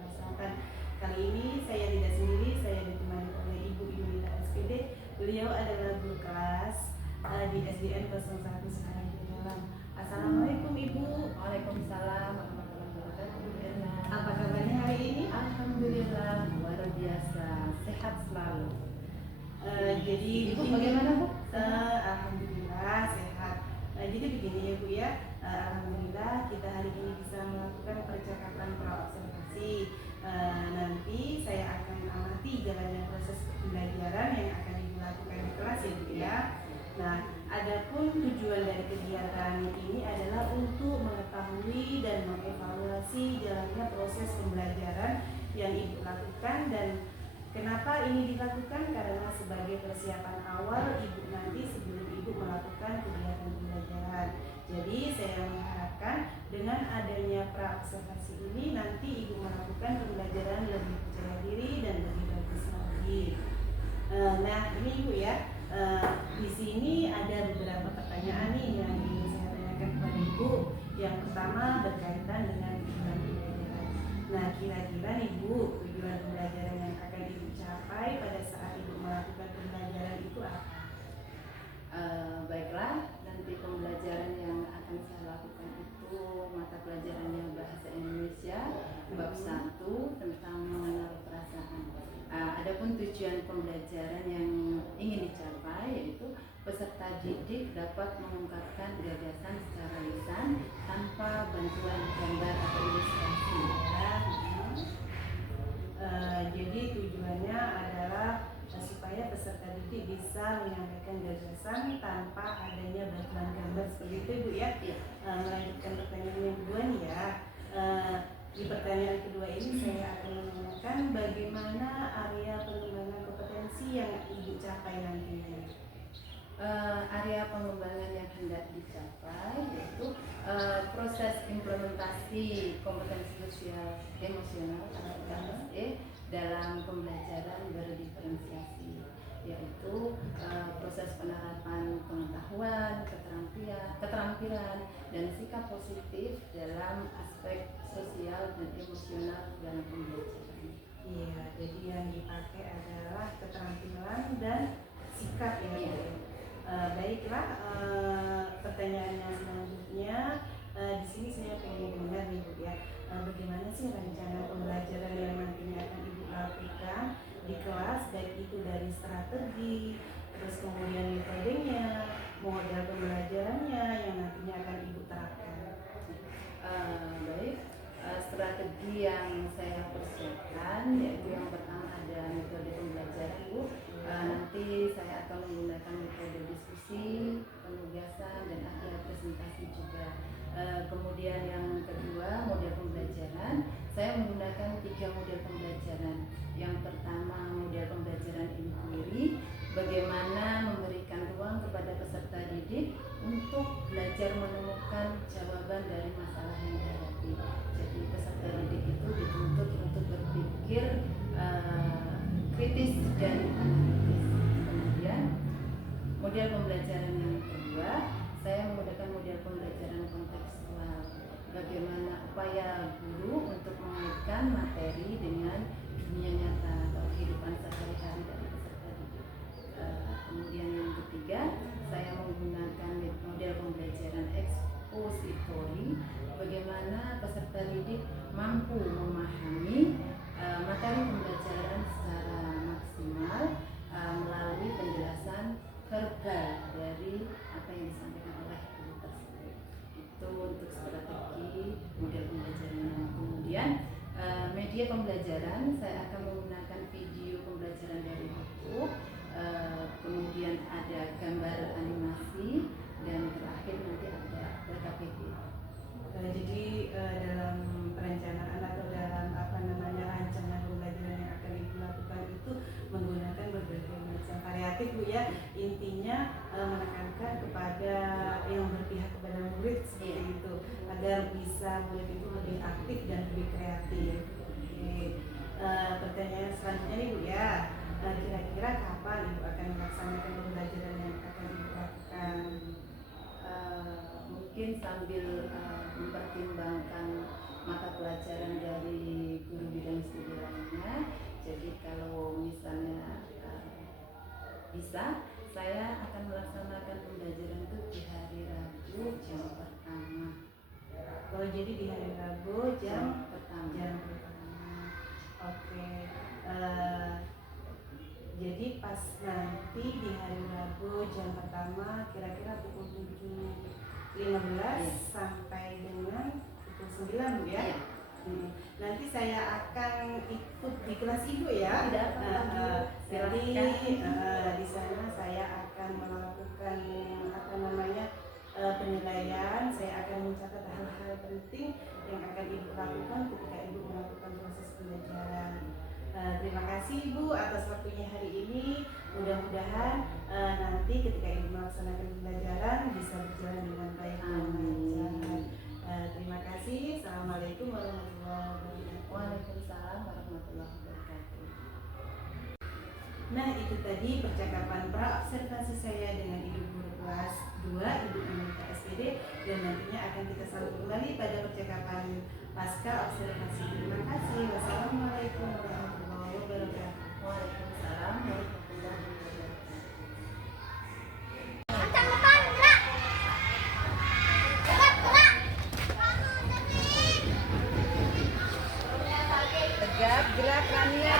rasakan. Kali ini saya tidak sendiri, saya ditemani oleh Ibu Yunita SPD. Beliau adalah guru kelas di SDN 01 Sekarang Dalam. Assalamualaikum Ibu. Waalaikumsalam warahmatullahi wabarakatuh. Bu Erna. Apa kabarnya hari ini? Alhamdulillah luar biasa, sehat selalu. Jadi Ibu begini, bagaimana Bu? Alhamdulillah sehat. Jadi begini ya Bu ya, Alhamdulillah kita hari ini bisa melakukan percakapan praobservasi. Nanti saya akan amati jalannya proses pembelajaran yang akan dilakukan di kelas ya Bu ya. Nah, adapun tujuan dari kegiatan ini adalah untuk mengetahui dan mengevaluasi jalannya proses pembelajaran yang Ibu lakukan. Dan kenapa ini dilakukan? Karena sebagai persiapan awal Ibu nanti sebelum Ibu melakukan kegiatan pembelajaran. Jadi saya mengharapkan dengan adanya praobservasi ini nanti Ibu melakukan pembelajaran lebih percaya diri dan lebih bagus lagi. Nah ini Ibu ya, di sini ada beberapa pertanyaan nih yang ingin saya tanyakan kepada Ibu. Yang pertama berkaitan dengan tujuan pembelajaran. Nah kira-kira nih Bu, tujuan pembelajaran yang akan Ibu capai pada saat Ibu melakukan pembelajaran itu apa? Baiklah, nanti pembelajaran yang akan saya lakukan itu mata pelajarannya Bahasa Indonesia bab 1 tentang mengenal perasaan. Adapun tujuan pembelajaran yang ingin dicapai yaitu peserta didik dapat mengungkapkan gagasan secara lisan tanpa bantuan gambar atau ilustrasi. Jadi tujuannya adalah supaya peserta didik bisa menyampaikan gagasan tanpa adanya bantuan gambar seperti itu Bu ya. Melanjutkan pertanyaan yang kedua nih ya. Di pertanyaan kedua ini saya akan menanyakan bagaimana area pengembangan kompetensi yang Ibu capai nantinya. Area pengembangan yang hendak dicapai yaitu proses implementasi kompetensi sosial emosional atau KSE dalam pembelajaran berdiferensiasi, yaitu proses penerapan pengetahuan, keterampilan dan sikap positif dalam aspek sosial dan emosional dalam pembelajaran. Iya, jadi yang dipakai adalah keterampilan dan sikap ya. Baiklah, pertanyaan yang selanjutnya di sini saya pengen dengar nih Bu ya, bagaimana sih rencana pembelajaran yang nantinya akan Ibu lakukan di kelas, baik itu dari strategi, terus kemudian metodenya, model pembelajarannya yang nantinya akan Ibu terapkan. Baik, strategi yang saya persiapkan yaitu yang pertama ada metode pembelajaran Bu. Nanti saya akan menggunakan metode diskusi, penugasan dan akhir presentasi juga. Kemudian yang kedua model pembelajaran, saya menggunakan 3 model pembelajaran. Yang pertama model pembelajaran inquiry, bagaimana memberikan ruang kepada peserta didik untuk belajar menemukan jawaban dari masalah yang dihadapi. Jadi peserta didik itu dituntut untuk berpikir kritis dan analitis. Kemudian model pembelajaran yang kedua, saya menggunakan model pembelajaran kontekstual. Bagaimana upaya guru untuk mengaitkan materi dengan dunia nyata atau kehidupan sehari-hari dari peserta didik. Kemudian yang ketiga, saya menggunakan model pembelajaran ekspositori. Bagaimana peserta didik mampu memahami materi pembelajaran secara maksimal melalui penjelasan verbal dari apa yang disampaikan oleh guru tersebut. Itu untuk strategi model pembelajaran. Kemudian media pembelajaran, saya akan menggunakan video pembelajaran dari buku, kemudian ada gambar animasi, dan terakhir nanti ada data video. Jadi dalam perencanaan atau dalam rancangan pembelajaran yang akan Ibu lakukan itu menggunakan berbagai macam variatif Bu ya. Intinya menekankan kepada yang berpihak kepada murid seperti itu, agar bisa murid itu lebih aktif dan lebih kreatif. Pertanyaan selanjutnya nih Bu ya, kira-kira kapan Ibu akan melaksanakan pembelajaran yang akan Ibu lakukan? Mungkin sambil mempertimbangkan mata pelajaran dari guru bidang Jadi pas nanti di hari Rabu jam pertama kira-kira pukul 7.15 sampai dengan pukul 9 Bu ya. Iya. Nanti saya akan ikut di kelas Ibu ya. Tidak apa-apa, Jadi silahkan. di sana saya akan melakukan penilaian. Saya akan mencatat hal-hal penting yang akan Ibu lakukan ketika Ibu melakukan proses pembelajaran. Terima kasih Ibu atas waktunya hari ini. Mudah-mudahan nanti ketika Ibu melaksanakan pembelajaran bisa berjalan dengan baik dan lancar. Terima kasih. Assalamualaikum warahmatullahi wabarakatuh. Waalaikumsalam warahmatullahi wabarakatuh. Nah, itu tadi percakapan praobservasi saya dengan Ibu Guru kelas 2, Ibu Anita SPD, dan nantinya akan kita sambung kembali pada percakapan pasca observasi. Terima kasih. Wassalamualaikum warahmatullahi wabarakatuh. Waalaikumsalam warahmatullahi wabarakatuh. Tegap, gerak, Rania.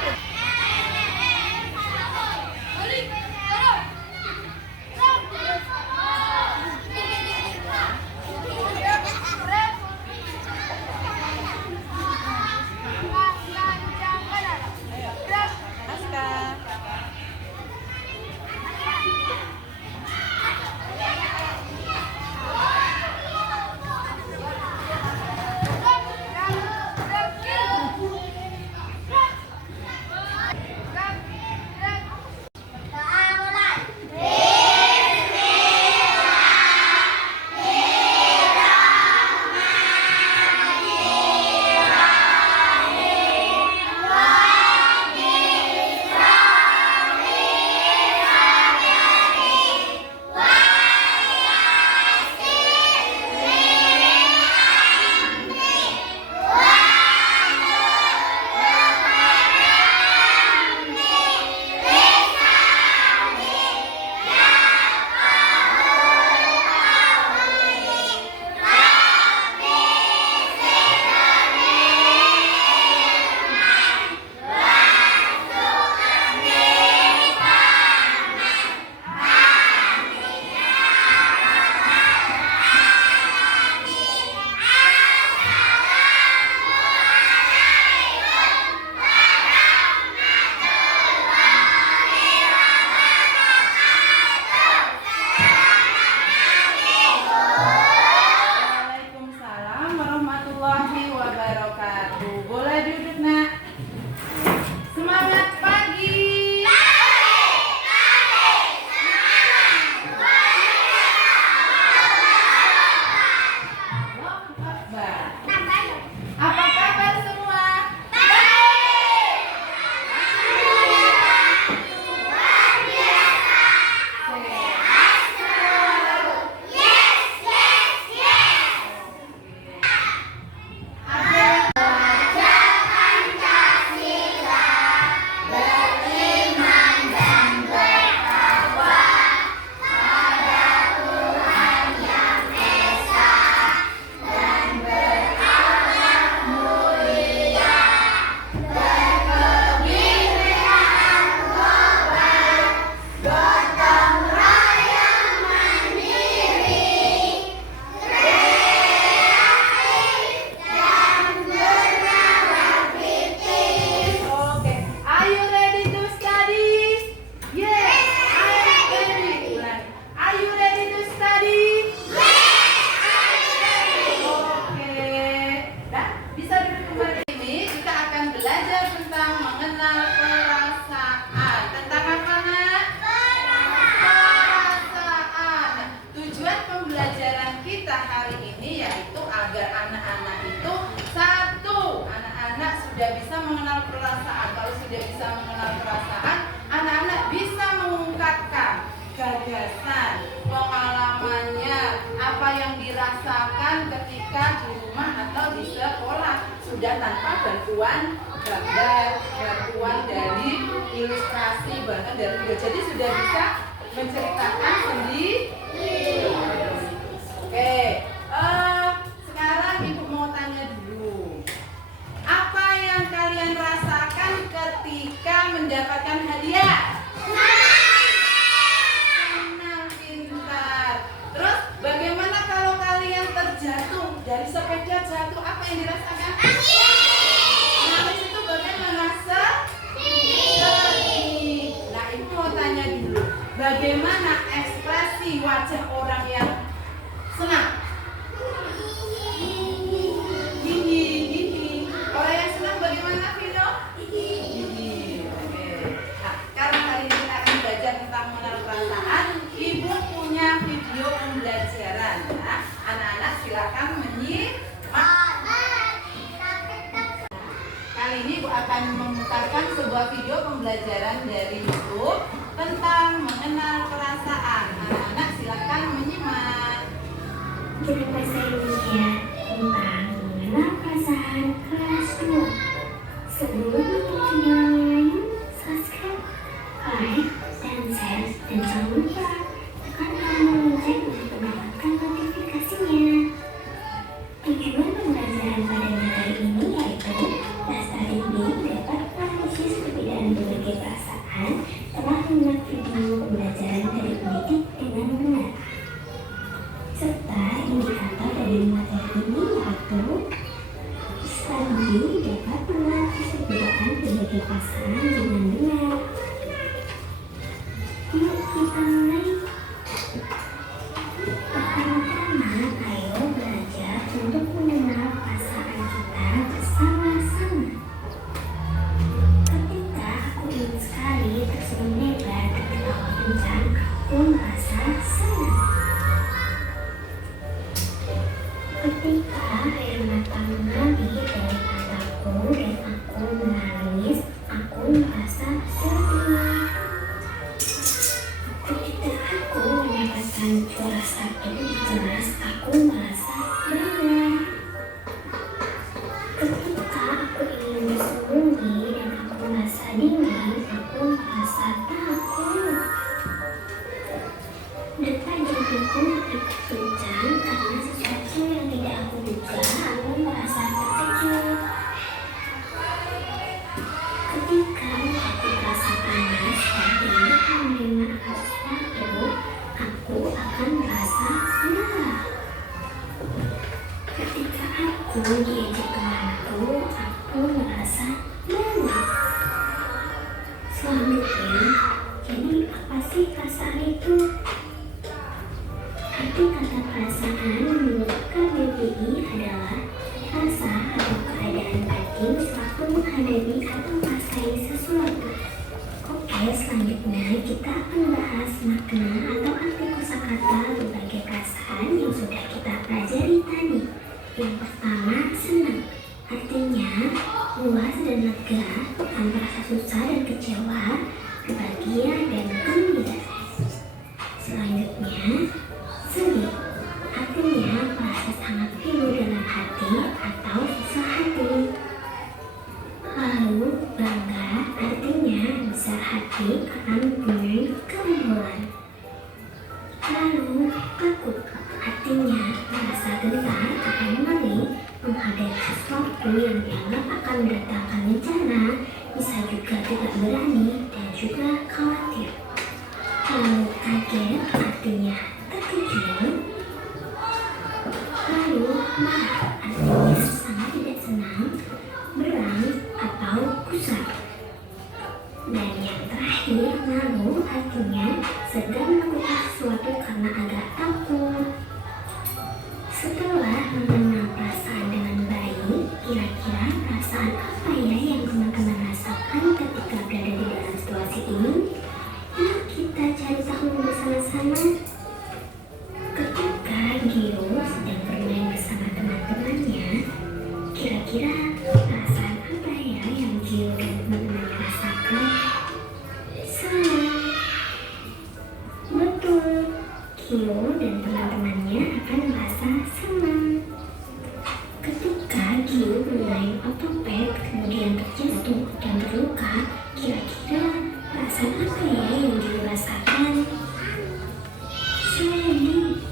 Waalaikumsalam warahmatullahi wabarakatuh. Boleh duduk nak. Semangat pagi. Allahu Akbar. Apa kabar semua? Okay. Are you ready to study? Yes, I am ready. Are you ready to study? Oke. Nah, bisa duduk kembali. Ini kita akan belajar tentang mengenal perasaan. Tentang apa, Nak? Perasaan. Nah, tujuan pembelajaran kita hari ini yaitu agar anak-anak itu satu, anak-anak sudah bisa mengenal perasaan. Kalau sudah bisa mengenal perasaan, anak-anak bisa mengungkapkan gagasan, pengalamannya, apa yang dirasakan ketika di rumah atau di sekolah, sudah tanpa bantuan gambar, bantuan dari ilustrasi, bahkan dari video. Jadi sudah bisa menceritakan sendiri. Oke, sekarang Ibu mau tanya dulu, apa yang kalian rasakan ketika mendapatkan hadiah? akan memutarkan sebuah video pembelajaran dari YouTube tentang mengenal perasaan. Anak-anak silakan menyimak. Kita bahasa Indonesia tentang mengenal perasaan kelas 2. Sebelum menonton video lain, subscribe, like, dan share, dan jangan lupa tekan tombol lonceng untuk mendapatkan notifikasinya. Tujuan pembelajaran pada materi ini yaitu dasar ini dapat menganalisis perbedaan berbagai perasaan setelah menyimak video pembelajaran dari pendidik dengan benar. Serta indikator dari materi ini yaitu studi dapat menganalisis perbedaan berbagai perasaan dengan benar. Yuk kita mulai. Pertama-tama, ayo belajar untuk mengenal perasaan kita bersama-sama. Ketika aku ingin sekali tersenyum lebar dan tertawa kencang, aku merasa senang. Ketika air mata mengalir dari mataku dan aku menangis, aku merasa sedih. Ketika aku mendapatkan juara 1 di kelas, aku merasa bangga. Ketika aku ingin bersembunyi dan aku merasa dingin, aku merasa takut. Detak jantungku ikut kencang karena sesuatu yang tidak aku duga, aku merasa terkejut. Ketika aku merasa panas dan tidak menerima sesuatu, aku akan merasa marah. Ketika aku diajak temanku, aku merasa malu. Selanjutnya, jadi apa sih perasaan itu? Arti kata perasaan menurut KBBI adalah rasa atau keadaan batin sewaktu menghadapi atau merasai sesuatu. Oke, selanjutnya kita akan bahas makna atau arti kosakata berbagai perasaan yang sudah kita pelajari tadi. Yang pertama, senang. Artinya puas dan lega tanpa rasa susah dan kecewa, bahagia dan gembira. Selanjutnya, sedih. Artinya merasa sangat pilu dalam hati atau susah hati. Lalu bangga artinya besar hati karena mempunyai keunggulan. Lalu takut artinya merasa gentar atau ngeri menghadapi sesuatu yang dianggap akan mendatangkan bencana, bisa juga tidak berani dan juga khawatir. Lalu kaget artinya terkejut. Lalu marah artinya sangat tidak senang, berang atau kusut. Dan yang terakhir, lalu artinya sedang melakukan sesuatu karena agak takut. Setelah mengenal perasaan dengan baik, kira-kira perasaan apa ya yang teman-teman rasakan ketika berada di dalam situasi ini? Yuk kita cari tahu bersama-sama. Ketika Gio sedang bermain bersama teman-temannya, kira-kira perasaan apa ya yang Gio dan teman-temannya rasakan? Senang. Betul, Gio dan teman-temannya akan merasa senang. Ketika Gio bermain otopet kemudian terjatuh dan terluka, kira-kira perasaan apa ya yang Gio rasakan? Sedih.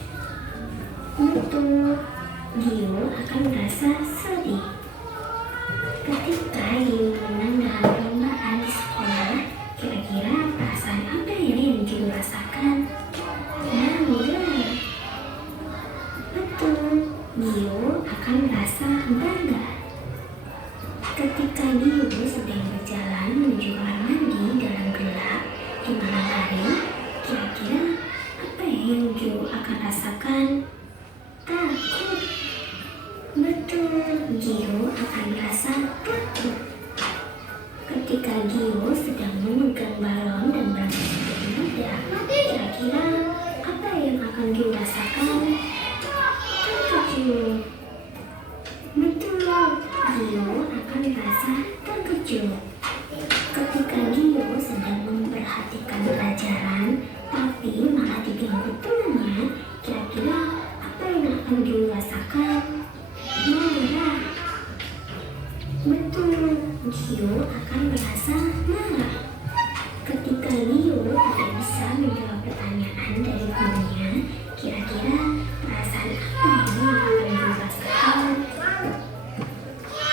Betul, Gio akan merasa sedih. Ketika Gio menang dalam perlombaan di sekolah, kira-kira perasaan apa ya yang Gio rasakan? Bangga. Betul, Gio akan merasa bangga. Ketika Gio sedang berjalan menuju kamar mandi dalam gelap di malam hari, kira-kira apa yang Gio akan rasakan? Takut. Betul, Gio akan merasa takut. Ketika Gio sedang memegang balon dan balon sedang meledak, kira-kira apa yang akan Gio rasakan? Terkejut. Betul, Gio akan merasa terkejut. akan merasa marah. Ketika Leo tidak bisa menjawab pertanyaan dari gurunya, kira-kira perasaan apa yang akan dirasakan?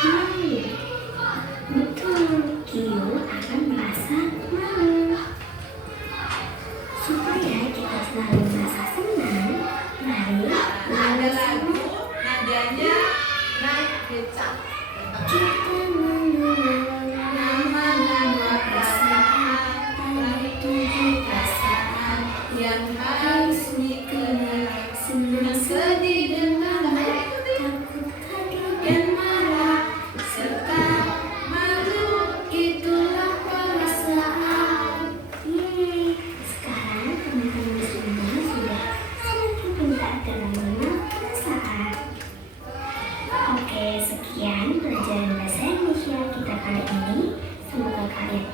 Malu. Betul, Leo akan merasa malu. Supaya kita selalu merasa senang, mari Ada lagu nadanya naik becak. kita mengulang Nama-nama perasaan, ada 7 perasaan yang harus dikenal. senang, Sedih dan marah, takut, kaget, dan marah, serta malu, itulah perasaan. Yeay, sekarang teman-teman semua sudah semakin pintar dalam mengenal perasaan. Oke, sekian pelajaran bahasa Indonesia kita kali ini. Semoga kalian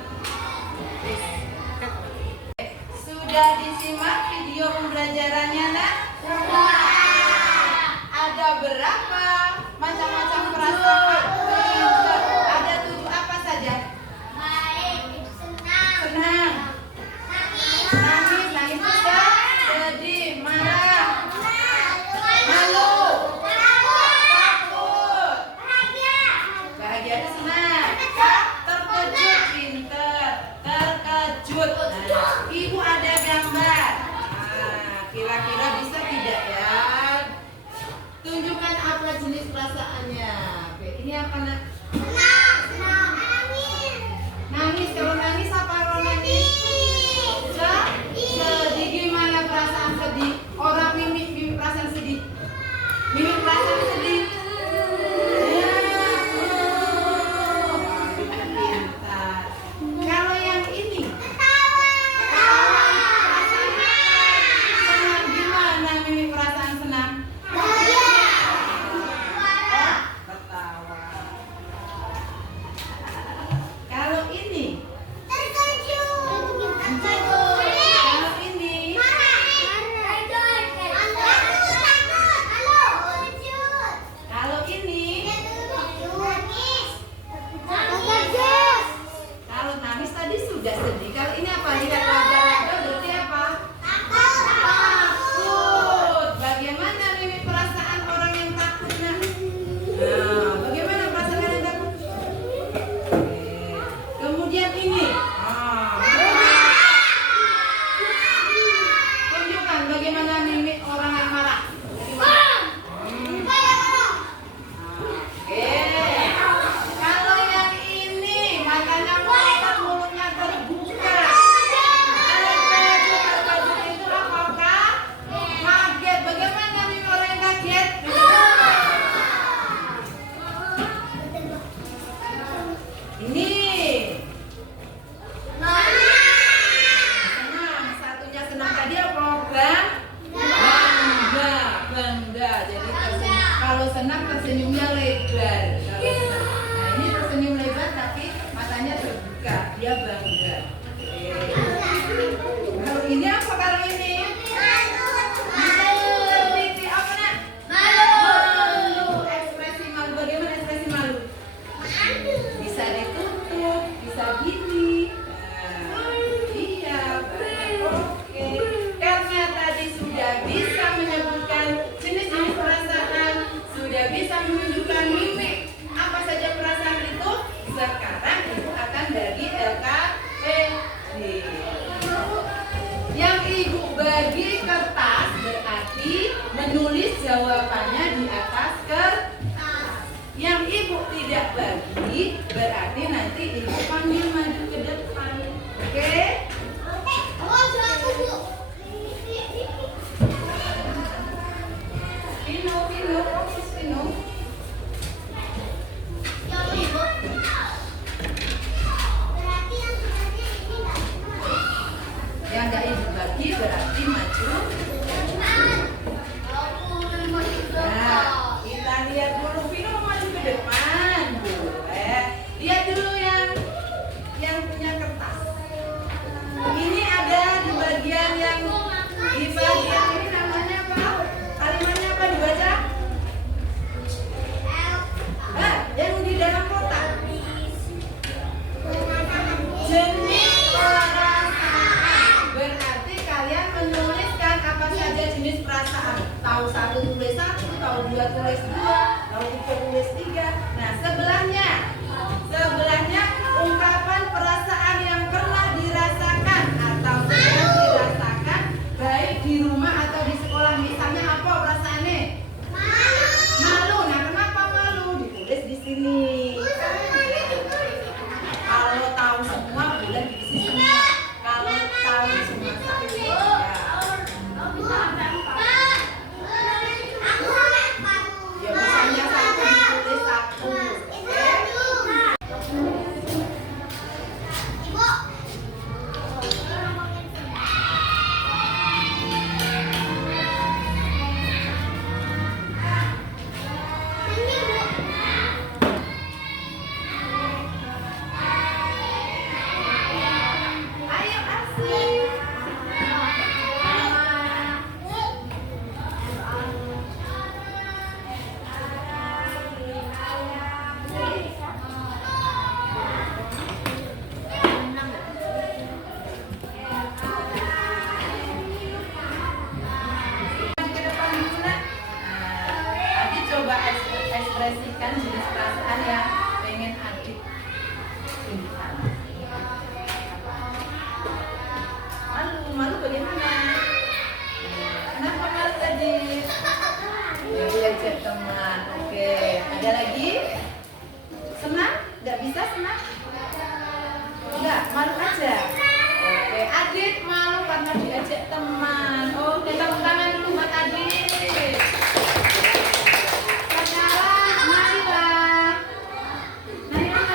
Sudah disimak video pembelajarannya, nak? Ada berapa macam-macam perasaan? Ada 7 apa saja? Senang, nangis, nangis besar, sedih, marah, malu, takut, bahagia itu senang, terkejut, pinter, terkejut. Nah, ibu ada gambar. Nah, kira-kira bisa tidak ya? Tunjukkan apa jenis perasaannya. Oke, ini apa, nak? Nangis. Kalau nangis apa kalau nangis? Sedih. Gimana perasaan sedih? Orang mimik perasaan sedih. Mimik perasaan sedih. Ya. Wah, pintar. Kalau yang ini? Senang. Gimana mimik perasaan senang? Ketawa. Kalau ini? Kalau ini? Kalau ini? Kalau nangis tadi sudah sedih. Kalau ini apa? Lihat wajah-wajah berarti apa? Takut. Bagaimana mimik perasaan orang yang takut, nak? Nah, bagaimana perasaan yang takut? Oke. Kemudian ini. Tunjukkan bagaimana mimik orang yang marah. Oke. Kalau yang ini matanya melotot, mulutnya terbuka. Terkejut itu apakah? Kaget. Bagaimana mimik orang yang kaget? Ini. Senang. Satunya senang tadi apa? Bangga. Jadi kalau senang tersenyumnya lebar. Kalau senang. Nah, ini tersenyum lebar tapi matanya terbuka. Dia bangga. Oke. Kalau ini apa? Kalau ini? Malu. Apa, nak? Malu. Ekspresi malu. Bagaimana ekspresi malu? Bisa ditutup, bisa gini. Nah, iya, baik. Oke. Karena tadi sudah bisa menyebutkan jenis-jenis perasaan, sudah bisa menunjukkan mimik apa saja perasaan itu. Sekarang ibu akan bagi LKPD. Yang ibu bagi kertas berarti menulis jawabannya di atas kertas. Yang ibu tidak bagi berarti nanti ibu panggil maju ke depan. Oke? Pino, fokus Pino. Yang nggak ibu bagi berarti maju. Nah, kita lihat dulu. Pino mau maju ke depan. Boleh. Lihat dulu yang kalau 2 tulis 2, kalau 3 tulis 3. Nah, sebelahnya ungkapan perasaan yang pernah dirasakan atau sedang dirasakan baik di rumah atau di sekolah. Misalnya apa perasaannya? Malu. Nah, kenapa malu? Ditulis di sini. Kalau tahu semua boleh diisi semua. Kalau tahu semua satu ya. Ya misalnya satu ditulis satu. Ayo asik. Ke depan dulu nak. Adik coba ekspresikan jenis perasaan yang pengen adik tunjukkan. Malu bagaimana? Kenapa malu tadi? Diajak teman. Oke, ada lagi? Senang? Nggak bisa senang? Enggak, malu aja. Oke, Adit malu karena diajak teman. Oke, tepuk tangan dulu buat Adit. Sekarang Naila. Adit.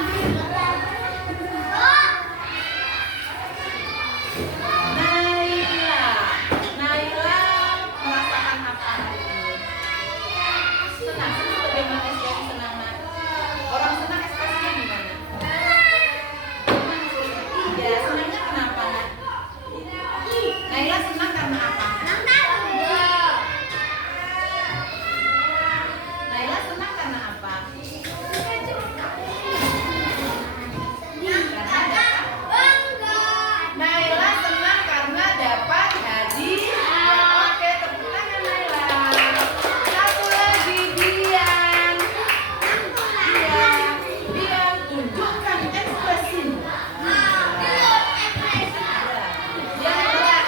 Naila merasakan apa hari ini? Senang bagaimana ekspresi senang? Orang senang ekspresinya gimana? Iya, senangnya kenapa nak? Naila senang karena apa? Naila senang karena apa? Naila senang karena dapat hadiah. Oke, tepuk tangan Naila. Satu lagi Dian. Dian, tunjukkan ekspresimu. Dian gerak.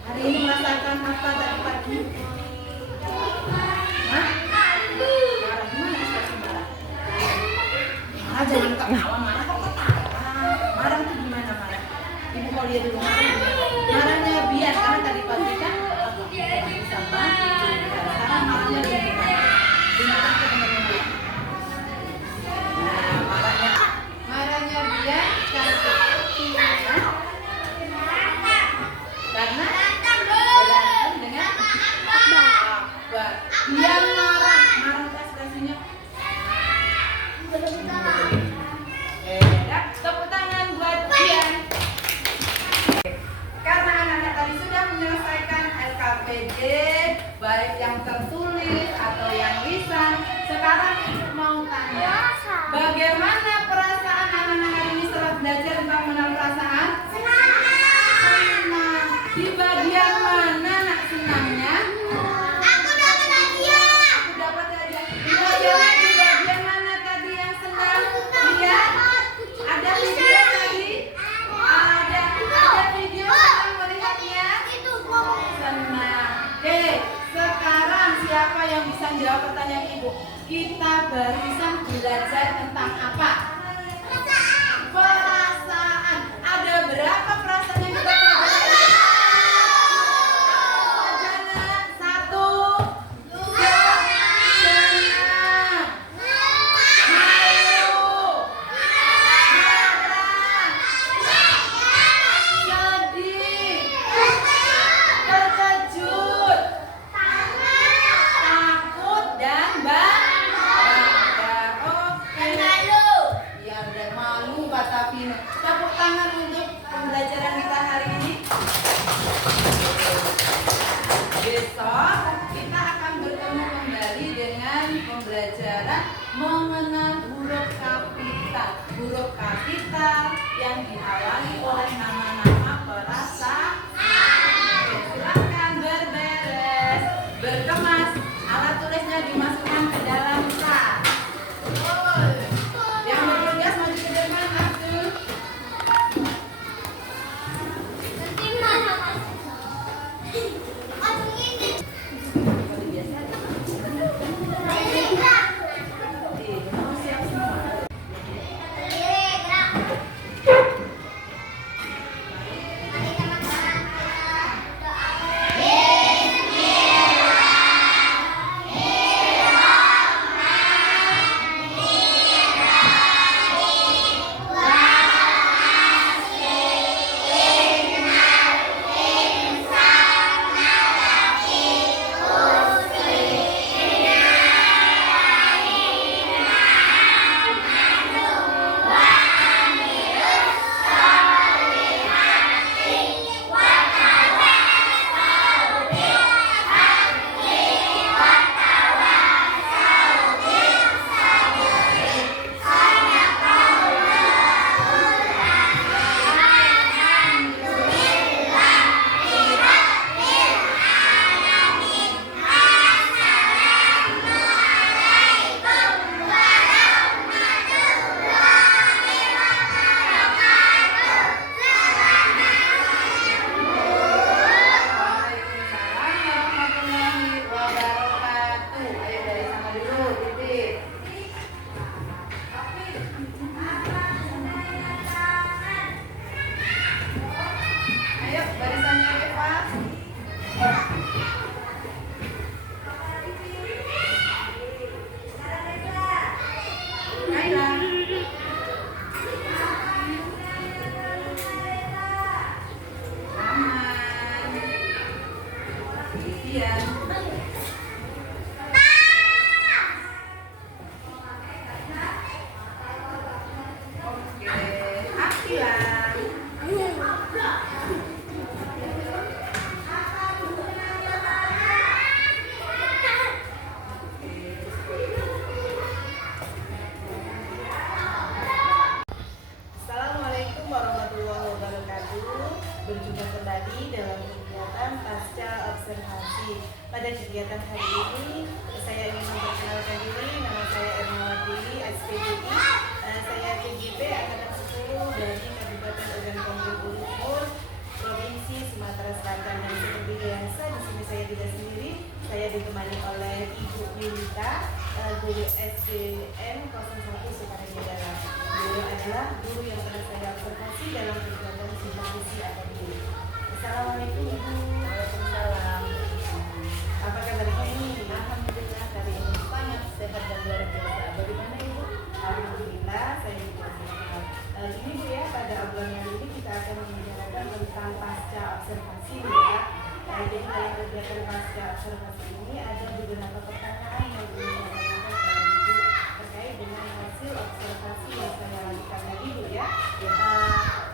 Hari ini merasakan apa tadi pagi? Hah? Marah. Gimana ekspresi marah? Marah jangan ketawa, marah kok ketawa. Marah itu gimana marah? Ibu mau lihat dulu marah gimana? Marahnya biar karena tadi pagi kan apa? Sama. Sekarang marahnya biar gimana? Tunjukkan ke teman-teman. Nah, marahnya biar karena karena berantem dengan Akbar. Dia marah ekspresinya. Tepuk tangan buat Dian. Karena anak-anak tadi sudah menyelesaikan LKPD baik yang tertulis atau yang lisan, sekarang Ibu mau tanya, bagaimana perasaan anak-anak hari ini setelah belajar tentang mengenal perasaan? Senang. Di bagian mana nak senangnya? Aku dapat hadiah. Di bagian mana tadi yang senang? Lihat. Ada video tadi? Ada video senang melihatnya? Senang. Oke, sekarang siapa yang bisa menjawab pertanyaan Ibu? Kita barusan belajar tentang apa? kegiatan hari ini saya ingin memperkenalkan diri. Nama saya Ermawati, SPDI. Saya CGP Angkatan 10 dari Kabupaten Ogan Komering Ulu, Provinsi Sumatera Selatan. Dan seperti biasa di sini saya tidak sendiri. Saya ditemani oleh Ibu Yulita, guru SDN 01 Sukaraya Dalam. Beliau adalah guru yang pernah saya observasi dalam kegiatan supervisi akademik. Assalamualaikum Ibu. Waalaikumsalam. Apa kabarnya ini? Alhamdulillah hari ini sangat sehat dan luar biasa. Bagaimana Ibu? Alhamdulillah saya juga sehat. Ini Bu ya, pada obrolan kali ini kita akan membicarakan tentang pasca observasi ya. Jadi dalam kegiatan pasca observasi ini ada beberapa pertanyaan yang ingin saya tanyakan kepada Ibu terkait dengan hasil observasi yang saya lakukan tadi Bu ya.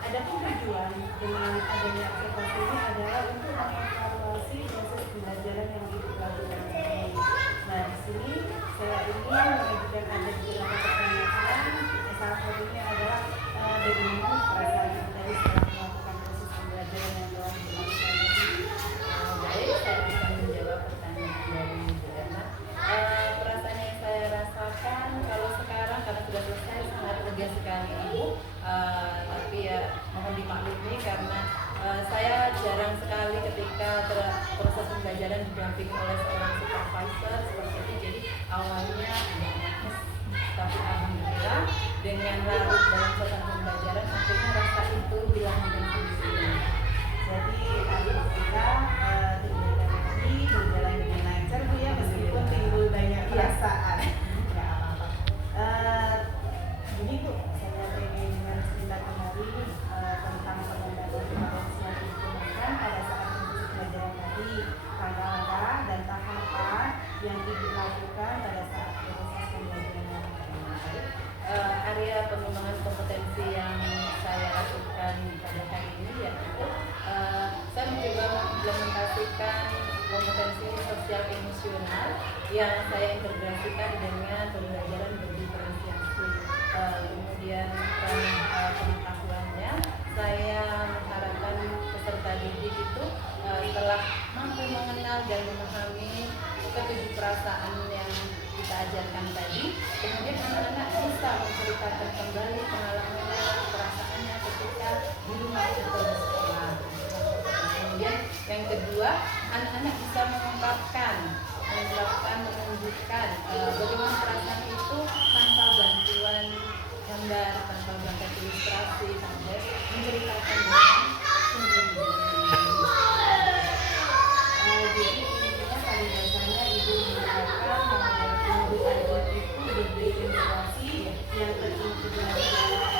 Adapun tujuan dengan adanya observasi ini adalah untuk mengevaluasi proses pembelajaran yang Ibu lakukan ini. Nah, di sini saya ingin mengajukan ada beberapa pertanyaan. Salah satunya adalah bagaimana perasaan Ibu tadi setelah melakukan proses pembelajaran yang telah dilakukan tadi? Baik, saya bisa menjawab pertanyaan dari Ibu Erna. Perasaan yang saya rasakan kalau sekarang karena sudah selesai sangat lega sekali Ibu. Tapi ya mohon dimaklumi karena saya jarang sekali ketika proses pembelajaran didampingi oleh seorang supervisor seperti itu. Jadi awalnya agak nervous, tapi alhamdulillah dengan larut dalam suasana pembelajaran akhirnya rasa itu hilang dengan sendirinya. Jadi alhamdulillah kegiatan ini berjalan dengan lancar Bu ya, meskipun timbul banyak perasaan. Nggak apa-apa. Begini Bu, saya ingin cerita kembali tentang pengendalian yang digunakan pada saat proses pembelajaran tadi, langkah-langkah dan tahapan yang Ibu lakukan pada saat proses pembelajaran tadi. Area pengembangan kompetensi yang saya lakukan pada hari ini yaitu saya mencoba mengimplementasikan kompetensi sosial emosional yang saya integrasikan dengan pembelajaran berdiferensiasi. Kemudian pengetahuannya saya mengharapkan peserta didik itu telah mampu mengenal dan memahami ketujuh perasaan yang kita ajarkan tadi. Kemudian anak-anak bisa menceritakan kembali pengalamannya, perasaannya ketika di rumah atau di sekolah. Kemudian yang kedua, anak-anak bisa mengungkapkan, menunjukkan bagaimana perasaan itu tanpa bantuan gambar, tanpa bantuan ilustrasi, tanpa menceritakan dengan sendiri. Jadi intinya pada dasarnya Ibu mengatakan bahwa kemudian itu diberi informasi yang terintegrasi dalam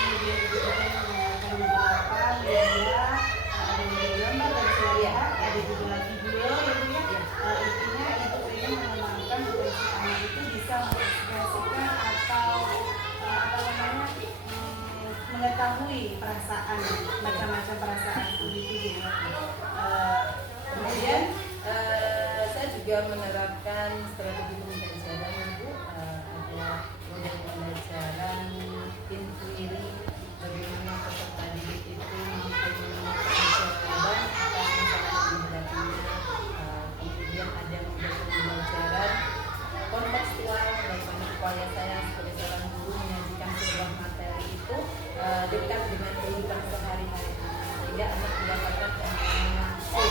kemudian Ibu juga menggunakan beberapa media, ada media gambar dan saya lihat ada juga video ya Bu ya. Intinya Ibu ingin mengembangkan potensi anak itu bisa mengekspresikan atau apa namanya mengetahui perasaan, macam-macam perasaan itu ya. Kemudian saya juga menerapkan strategi pembelajaran Ibu. Ada model pembelajaran inquiry, bagaimana peserta didik itu mampu menemukan jawaban atas masalah yang dihadapinya. Kemudian ada model pembelajaran kontekstual, bagaimana upaya saya sebagai seorang guru menyajikan sebuah materi itu dekat dengan kehidupan sehari-hari sehingga anak mendapatkan pemahaman langsung.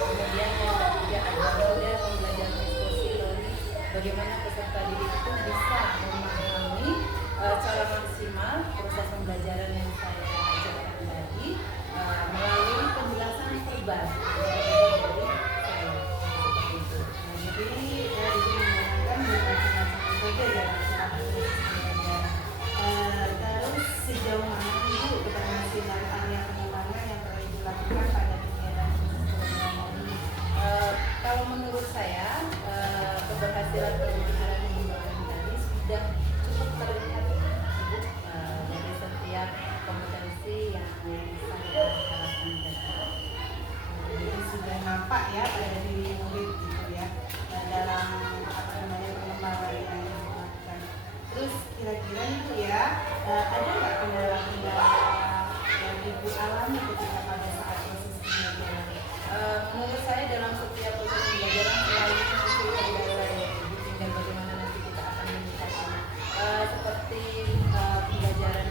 Kemudian yang ketiga ada model pembelajaran ekspository, bagaimana peserta didik itu bisa memahami secara maksimal proses pembelajaran yang saya ajarkan tadi melalui penjelasan verbal dari saya seperti itu. Jadi Ibu menggunakan macam-macam metode ya saat proses pembelajaran. Terus sejauh mana Ibu keberhasilan area pengembangan yang telah Ibu lakukan pada kegiatan proses pembelajaran ini? Kalau menurut saya keberhasilan pengembangan tadi sudah cukup terlihat dari setiap kompetensi yang saya harapkan tadi. Jadi sudah nampak ya pada diri murid gitu ya dalam apa namanya pengembangan yang Ibu lakukan. Terus kira-kira Ibu ya ada nggak kendala-kendala yang Ibu alami ketika pada saat proses pembelajaran? Menurut saya dalam setiap proses pembelajaran selalu muncul kendala yang tinggal bagaimana nanti kita akan menyikapinya. Seperti pembelajaran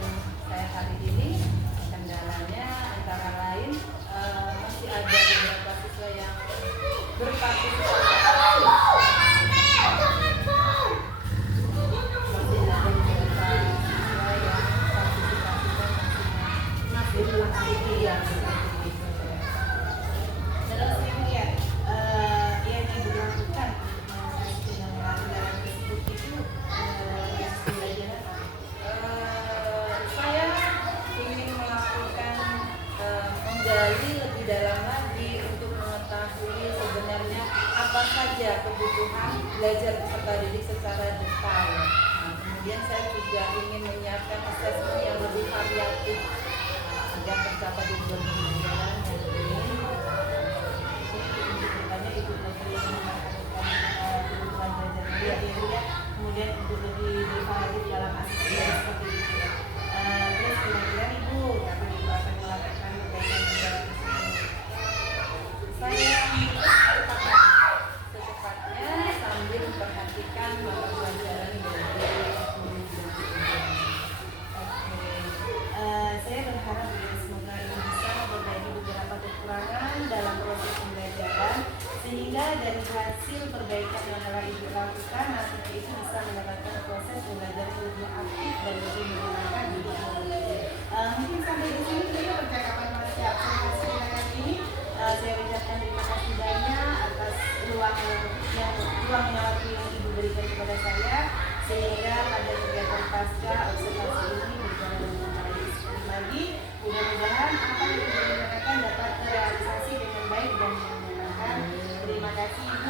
saya hari ini, kendalanya antara lain masih ada beberapa siswa yang berpartisipasi. Masih ada beberapa siswa yang partisipasinya masih belum ideal seperti itu. Terus kemudian yang diberlakukan dalam tersebut itu pembelajaran Saya ingin melakukan menggali lebih dalam lagi untuk mengetahui sebenarnya apa saja kebutuhan belajar peserta didik secara detail. Nah, kemudian saya juga ingin menyiapkan asesmen yang lebih variatif agar tercapai tujuan pembelajaran yang ini. Makanya itu lebih kebutuhan belajar dia ya, kemudian untuk lebih variatif dalam asesmen seperti itu. Terus kira-kira ibu kapan ibu akan melakukan perbaikan dalam Saya secepatnya sambil memperhatikan mata pelajaran dari guru dan saya berharap ya, semoga ini bisa memperbaiki beberapa kekurangan dalam proses pembelajaran sehingga dari hasil perbaikan yang telah ibu lakukan nanti itu bisa mendapatkan proses pembelajaran yang lebih aktif dan lebih menyenangkan di belajar. Mungkin sampai di sini dulu percakapan masih observasi hari ini. Saya ucapkan terima kasih banyak atas ruang yang waktu yang ibu berikan kepada saya sehingga pada kegiatan pasca observasi ini berjalan dengan baik. Sekali lagi, mudah-mudahan apa yang ibu bicarakan dapat terrealisasi dengan baik dan menyenangkan. Terima kasih ibu.